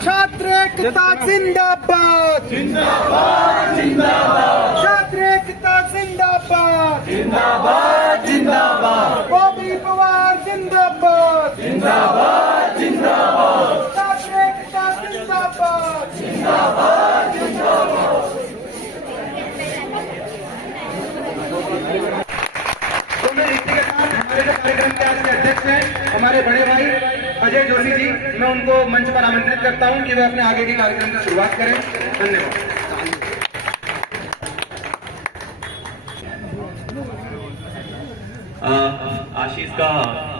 छात्र एकता जिंदाबाद जिंदाबाद जिंदाबाद छात्र एकता जिंदाबाद जिंदाबाद जिंदाबाद बॉबी पवार जिंदाबाद जिंदाबाद जिंदाबाद छात्र एकता जिंदाबाद जिंदाबाद जिंदाबाद। तो मैं इसी के साथ हमारे जो कार्यक्रम के आज के अध्यक्ष हैं हमारे बड़े भाई अजय जोशी जी, मैं उनको मंच पर आमंत्रित करता हूं कि वे अपने आगे के कार्यक्रम की शुरुआत करें। धन्यवाद। आशीष का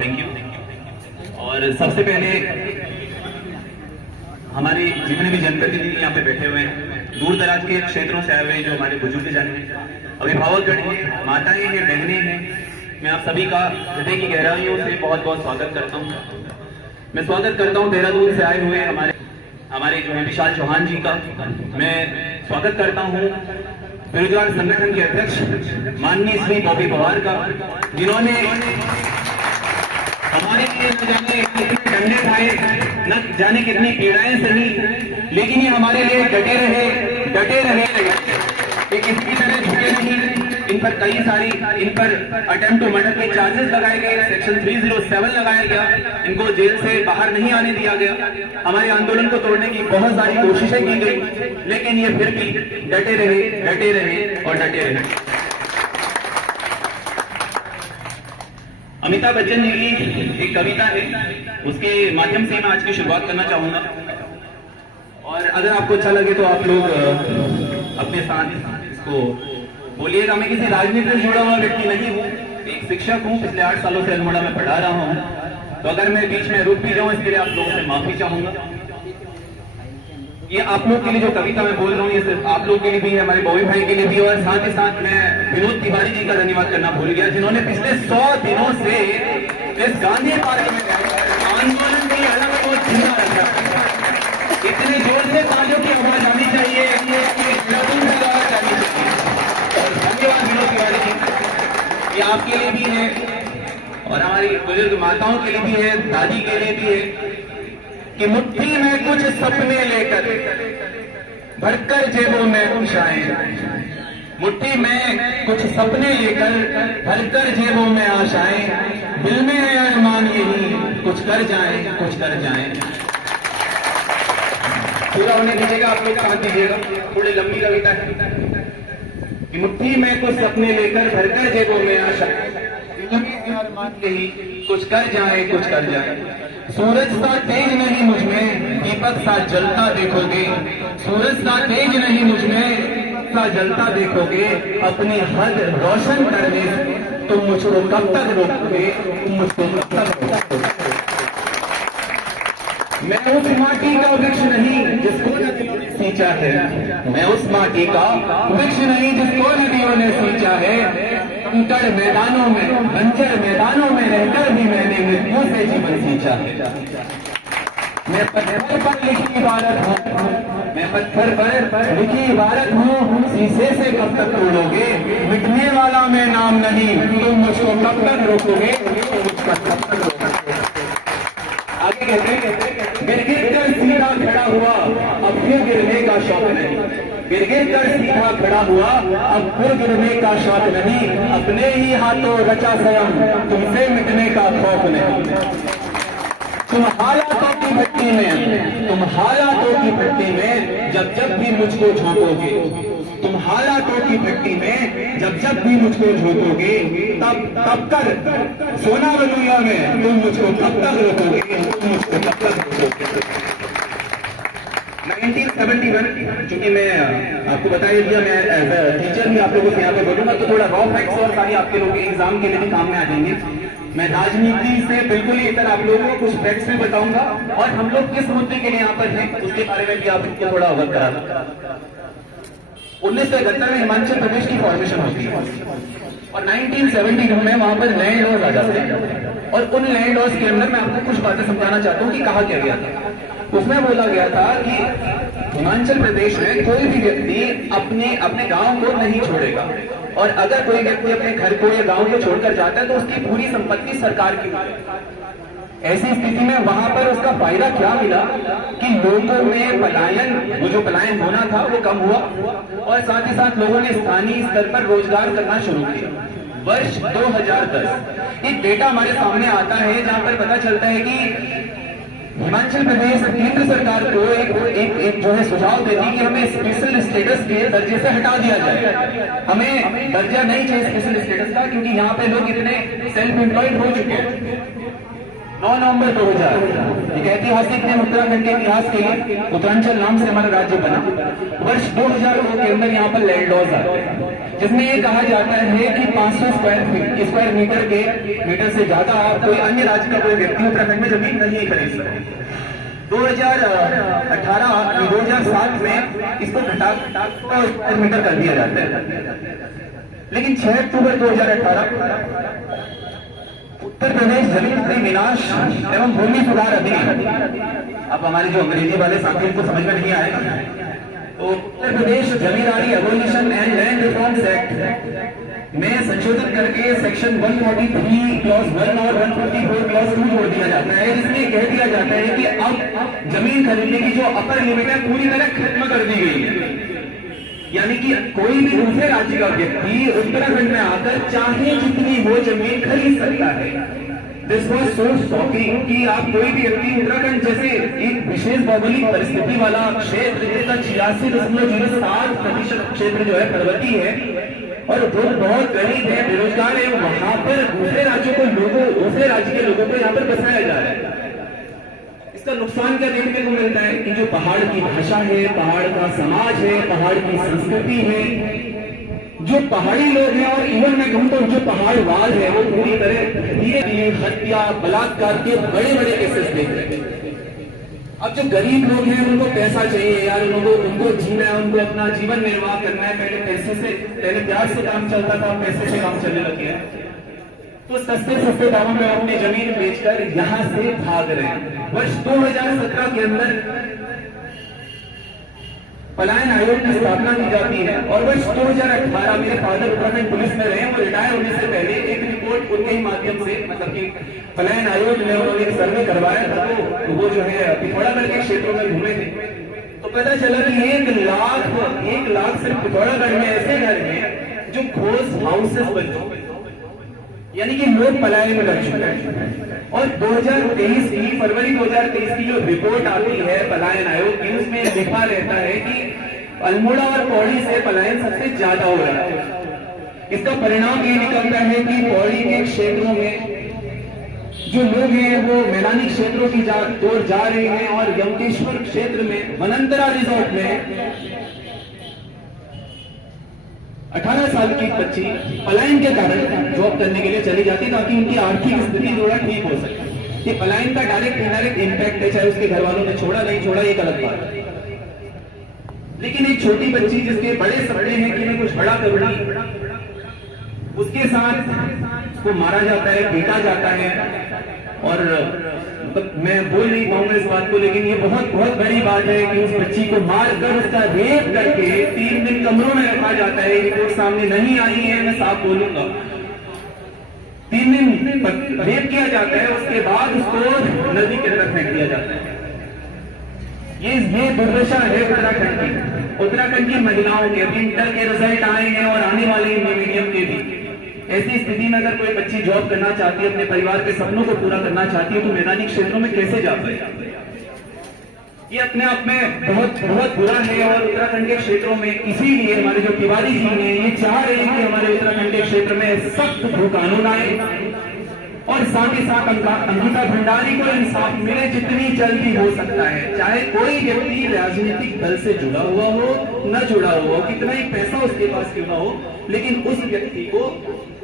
थैंक यू। और सबसे पहले हमारे जितने भी जनप्रतिनिधि यहाँ पे बैठे हुए हैं, दूर दराज के क्षेत्रों से आए हुए हैं, जो हमारे बुजुर्ग जन हैं, अभिभावकगण हैं, माताएं हैं, बहनें हैं, मैं आप सभी का हृदय की गहराइयों से बहुत बहुत स्वागत करता हूँ। मैं स्वागत करता हूँ देहरादून से आए हुए हमारे जो है विशाल चौहान जी का। मैं स्वागत करता हूँ बेरोजगार संगठन के अध्यक्ष माननीय श्री बॉबी पवार का, जिन्होंने हमारे लिए न जाने कितने डंडे खाए, न जाने कितनी पीड़ाएं सही, लेकिन ये हमारे लिए डटे रहे। ये किसी तरह झुके नहीं। इन पर कई सारी अटेम्प्ट टू मर्डर के चार्जेस लगाए गए, सेक्शन 307 लगाया गया, इनको जेल से बाहर नहीं आने दिया गया। हमारे आंदोलन को तोड़ने की बहुत सारी कोशिशें की गई, लेकिन ये फिर भी डटे रहे। अमिताभ बच्चन जी की एक कविता है, उसके माध्यम से मैं आज की शुरुआत करना चाहूंगा। और अगर आपको अच्छा लगे तो आप लोग अपने साथ इसको बोलिएगा। मैं किसी राजनीति से जुड़ा हुआ व्यक्ति नहीं हूँ, एक शिक्षक हूँ, पिछले 8 सालों से अल्मोड़ा में पढ़ा रहा हूँ, तो अगर मैं बीच में रुक भी जाऊँ इसके लिए आप लोगों से माफी चाहूंगा। ये आप लोग के लिए जो कविता मैं बोल रहा हूँ, ये सिर्फ आप लोग के लिए भी है, हमारे बॉबी भाई के लिए भी, और साथ ही साथ मैं विनोद तिवारी जी का धन्यवाद करना भूल गया, जिन्होंने पिछले 100 दिनों से इस गांधी पार्क में आंदोलन की अलग बहुत जिंदा रखा। इतने जोर से तालियों की आवाज आनी चाहिए कि आवाज आनी चाहिए। और धन्यवाद विनोद तिवारी जी, ये आपके लिए भी है और हमारी बुजुर्ग माताओं के लिए भी है, दादी के लिए भी है, कि मुट्ठी में कुछ सपने लेकर भरकर जेबों में आशाएं, मुट्ठी में कुछ सपने लेकर भरकर जेबों में आशाएं, दिल में है अरमान यही कुछ कर जाएं। पूरा होने दीजिएगा, आप लोग साथ दीजिएगा, थोड़ी लंबी कविता है। कि मुट्ठी में कुछ सपने लेकर भरकर जेबों में आशाएं, दिल में है अरमान यही कुछ कर जाएं। सूरज सा तेज नहीं मुझमें, दीपक सा जलता देखोगे, सूरज सा तेज नहीं मुझमें सा जलता देखोगे, अपनी हद रोशन करने से तुम मुझको कब तक रोकोगे, मैं उस माटी का वृक्ष नहीं जिसको नदियों ने सींचा है, मैं उस माटी का वृक्ष नहीं जिसको नदियों ने सींचा है। कंकड़ मैदानों में, बंजर मैदानों में रहकर भी मैंने मृत्यु से जीवन सींचा है। मैं पत्थर पर लिखी इबारत हूँ, मैं पत्थर पर लिखी इबारत हूँ, शीशे से कब तक तोड़ोगे, मिटने वाला मैं नाम नहीं, तुम मुझको कब तक रोकोगे, आगे कहते गिर कर सीधा खड़ा हुआ, अब फिर गिरने का शौक नहीं, गिर कर सीधा खड़ा हुआ, अब फिर गिरने का शौक नहीं, अपने ही हाथों रचा स्वयं, तुमसे मिटने का खौफ नहीं। तुम हालातों की भट्टी में जब भी मुझको झोंकोगे, तुम हालातों की भट्टी में जब भी मुझको झोंकोगे, तब कर सोना बनूंगा मैं, तुम मुझको कब तक रोकोगे, 1971, चूंकि मैं आपको बता ही दिया, मैं एज अ टीचर भी आप लोगों से यहाँ पे बोलूंगा, तो थोड़ा रॉ फैक्ट्स और सारी आपके लोगों के एग्जाम के लिए भी काम में आ जाएंगे। मैं राजनीति से बिल्कुल ही इतर आप लोगों को कुछ फैक्ट्स भी बताऊंगा, और हम लोग किस मुद्दे के लिए यहाँ पर हैं उसके बारे में भी आपको थोड़ा अवगत कराना। 1971 में हिमाचल प्रदेश की फॉर्मेशन होती है और 1972 में वहां पर लैंड लॉज आ जाते हैं, और उन लैंड लॉज के अंदर मैं आपको कुछ बातें समझाना चाहता हूँ कि कहा क्या गया था। उसमें बोला गया था कि हिमाचल प्रदेश में कोई भी व्यक्ति अपने गांव को नहीं छोड़ेगा, और अगर कोई व्यक्ति अपने घर को या गांव को छोड़कर जाता है तो उसकी पूरी संपत्ति सरकार की होती है। ऐसी स्थिति में वहां पर उसका फायदा क्या मिला कि लोगों में पलायन, वो जो पलायन होना था वो कम हुआ, और साथ ही साथ लोगों ने स्थानीय स्तर पर रोजगार करना शुरू किया। वर्ष 2010 एक डेटा हमारे सामने आता है जहां पर पता चलता है कि हिमाचल प्रदेश केंद्र सरकार को एक जो है सुझाव देती कि हमें स्पेशल स्टेटस के दर्जे से हटा दिया जाए। हमें दर्जा नहीं चाहिए स्पेशल स्टेटस का, क्योंकि यहाँ पे लोग इतने सेल्फ एम्प्लॉयड हो चुके हैं। 9 नवंबर 2000 एक ऐतिहासिक दिन उत्तराखंड के इतिहास के लिए। उत्तरांचल नाम से हमारा राज्य बना। वर्ष 2002 के अंदर यहाँ पर लैंड लॉज आए, जिसमें ये कहा जाता है कि 500 स्क्वायर मीटर से ज्यादा कोई अन्य राज्य का कोई व्यक्ति उत्तराखंड में जमीन नहीं खरीद सकता। 2007 में इसको घटा स्क्वायर मीटर कर दिया जाता है। लेकिन 6 अक्टूबर 2018 उत्तर प्रदेश जमीन विनाश एवं भूमि सुधार अधिनियम, अब हमारे जो अंग्रेजी वाले साथियों को समझ में नहीं आएगा, तो Uttar Pradesh Zamindari abolition and land reforms act में संशोधन करके सेक्शन 143 क्लॉज 1 और 144 क्लॉज 2 जोड़ दिया जाता है, जिसमें कह दिया जाता है कि अब जमीन खरीदने की जो अपर लिमिट है पूरी तरह खत्म कर दी गई है। यानी कि कोई भी दूसरे राज्य का व्यक्ति उत्तराखंड में आकर चाहे जितनी वो जमीन खरीद सकता है। दिस वॉज सो शॉकिंग कि आप कोई भी व्यक्ति उत्तराखंड जैसे एक विशेष भौगोलिक परिस्थिति वाला क्षेत्र, जिसका 86.07% क्षेत्र जो है पर्वतीय है और लोग बहुत गरीब है, बेरोजगार है, वहां पर दूसरे राज्यों को दूसरे राज्य के लोगों को यहाँ पर बसाया जा रहा है। इसका नुकसान क्या देखने को मिलता है कि जो पहाड़ की भाषा है, पहाड़ का समाज है, पहाड़ की संस्कृति है, जो पहाड़ी लोग हैं, और इवन मैं कहूं तो जो पहाड़वाद है, वो पूरी तरह धीरे धीरे हत्या, बलात्कार के बड़े बड़े केसेस देख रहे हैं। अब जो गरीब लोग हैं उनको पैसा चाहिए यार, उनको जीना है, उनको अपना जीवन निर्वाह करना है। पहले प्यार से काम चलता था, पैसे से काम चलने लग गया है, तो सस्ते दामों में अपनी जमीन बेचकर यहां से भाग रहे हैं। वर्ष 2017 के अंदर पलायन आयोग की स्थापना की जाती है, और वर्ष 2018 मेरे फादर उत्तराखंड पुलिस में रहे, वो रिटायर होने से पहले एक रिपोर्ट उनके ही माध्यम से, मतलब कि पलायन आयोग ने उन्होंने एक सर्वे करवाया था, तो वो जो है पिथौरागढ़ के क्षेत्रों में घूमे थे, तो पता चला कि 1 लाख सिर्फ पिथौरागढ़ में ऐसे घर हैं जो घोस्ट हाउसेस बन चुके, यानी कि लोग पलायन में लग चुके हैं। और 2023 की फरवरी 2023 की जो रिपोर्ट आती है पलायन आयोग की, उसमें लिखा रहता है कि अल्मोड़ा और पौड़ी से पलायन सबसे ज्यादा हो रहा है। इसका परिणाम ये निकलता है कि पौड़ी के क्षेत्रों में जो लोग हैं वो मैदानी क्षेत्रों की ओर जा रहे हैं, और यमकेश्वर क्षेत्र में वनंतरा रिजॉर्ट में 18 साल की बच्ची पलायन के कारण जॉब करने के लिए चली जाती है, ताकि उनकी आर्थिक स्थिति थोड़ा ठीक हो सके। ये पलायन का डायरेक्ट इनडायरेक्ट इम्पैक्ट है, चाहे उसके घर वालों ने छोड़ा नहीं छोड़ा ये गलत बात है। लेकिन एक छोटी बच्ची जिसके बड़े सपने हैं कि मैं कुछ बड़ा करूंगी, उसके साथ उसको मारा जाता है, पीटा जाता है, और मैं बोल नहीं पाऊंगा इस बात को, लेकिन ये बहुत बड़ी बात है कि उस बच्ची को मारकर उसका रेप करके 3 दिन कमरों में रखा जाता है। रिपोर्ट सामने नहीं आई है, मैं साफ बोलूंगा। 3 दिन रेप किया जाता है, उसके बाद उसको नदी के अंदर फेंक दिया जाता है। ये दुर्दशा है उत्तराखंड की महिलाओं के। अभी इंटर के रिजल्ट आए हैं और आने वाले मीडियम के भी। ऐसी स्थिति में अगर कोई बच्ची जॉब करना चाहती है, अपने परिवार के सपनों को पूरा करना चाहती है, तो मैदानी क्षेत्रों में कैसे जा पाए? ये अपने आप में बहुत बुरा है। और उत्तराखंड के क्षेत्रों में इसीलिए हमारे जो तिवारी जी हैं ये चाह रहे हैं कि हमारे उत्तराखंड के क्षेत्र में सख्त भू कानून आए, और साथ ही साथ अंकिता भंडारी को इंसाफ मिले जितनी जल्दी हो सकता है। चाहे कोई व्यक्ति राजनीतिक दल से जुड़ा हुआ हो, न जुड़ा हुआ हो, कितना ही पैसा उसके पास क्यों ना हो, लेकिन उस व्यक्ति को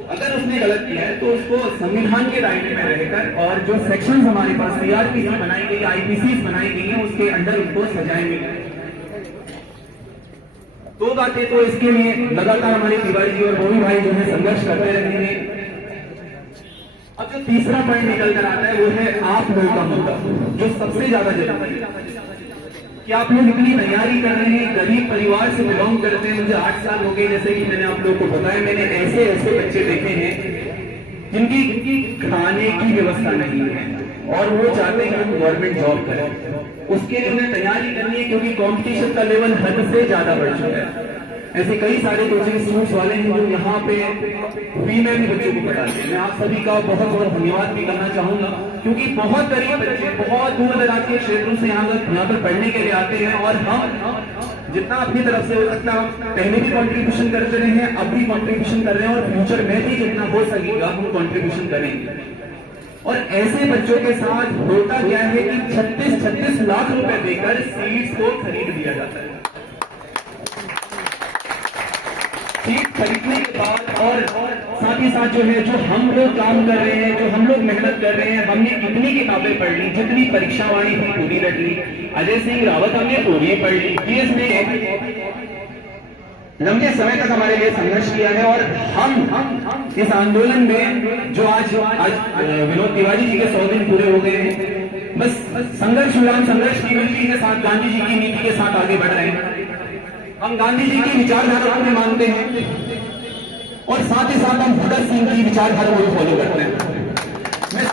अगर उसने गलत किया है तो उसको संविधान के दायरे में रहकर, और जो सेक्शन हमारे पास सीआरपीसी बनाई गई, आईपीसी बनाई गई है, उसके अंडर उनको सजाएं मिले। 2 बातें तो इसके लिए लगातार हमारे तिवारी जी और मोदी भाई जो है संघर्ष करते रहे हैं। अब जो तीसरा पॉइंट निकल कर आता है वो है आप लोगों का मुद्दा, जो सबसे ज्यादा जरूरी है। कि आप लोग इतनी तैयारी कर रहे हैं, गरीब परिवार से बिलोंग करते हैं। मुझे 8 साल हो गए, जैसे कि मैंने आप लोगों को बताया। मैंने ऐसे ऐसे बच्चे देखे हैं जिनकी खाने की व्यवस्था नहीं है और वो चाहते हैं कि हम गवर्नमेंट जॉब करें। उसके लिए उन्हें तैयारी करनी है, क्योंकि कंपटीशन का लेवल हद से ज्यादा बढ़ चुका है। ऐसे कई सारे कोचिंग इंस्टीट्यूट वाले हैं जो यहाँ पे फ्री में भी बच्चों को पढ़ाते हैं। मैं आप सभी का बहुत बहुत धन्यवाद भी करना चाहूंगा, क्योंकि बहुत गरीब बच्चे बहुत दूर दराज के क्षेत्रों से यहाँ पर पढ़ने के लिए आते हैं। और हम जितना अपनी तरफ से हो सकता है, पहले भी कंट्रीब्यूशन करते रहे हैं, अब भी कंट्रीब्यूशन कर रहे हैं और फ्यूचर में भी जितना हो सकेगा हम कंट्रीब्यूशन करेंगे। और ऐसे बच्चों के साथ होता क्या है कि 36 लाख रुपए देकर सीट्स को खरीद लिया जाता है। सीट खरीदने के बाद और साथ ही साथ जो है, जो हम लोग काम कर रहे हैं, जो हम लोग मेहनत कर रहे हैं, हमने कितनी किताबें पढ़ ली, जितनी परीक्षा वाणी थी पूरी रट ली। अजय सिंह रावत हमने पूरी पढ़ ली। पीएस ने लंबे समय तक हमारे लिए संघर्ष किया है और हम इस आंदोलन में जो आज विनोद तिवारी जी के 100 दिन पूरे हो गए हैं, बस संघर्ष की नीति के साथ, गांधी जी की नीति के साथ आगे बढ़ रहे हैं। हम गांधी जी की विचारधारा को भी मानते हैं और साथ ही साथ हम भगत सिंह की विचारधारा को भी फॉलो करते हैं। मैं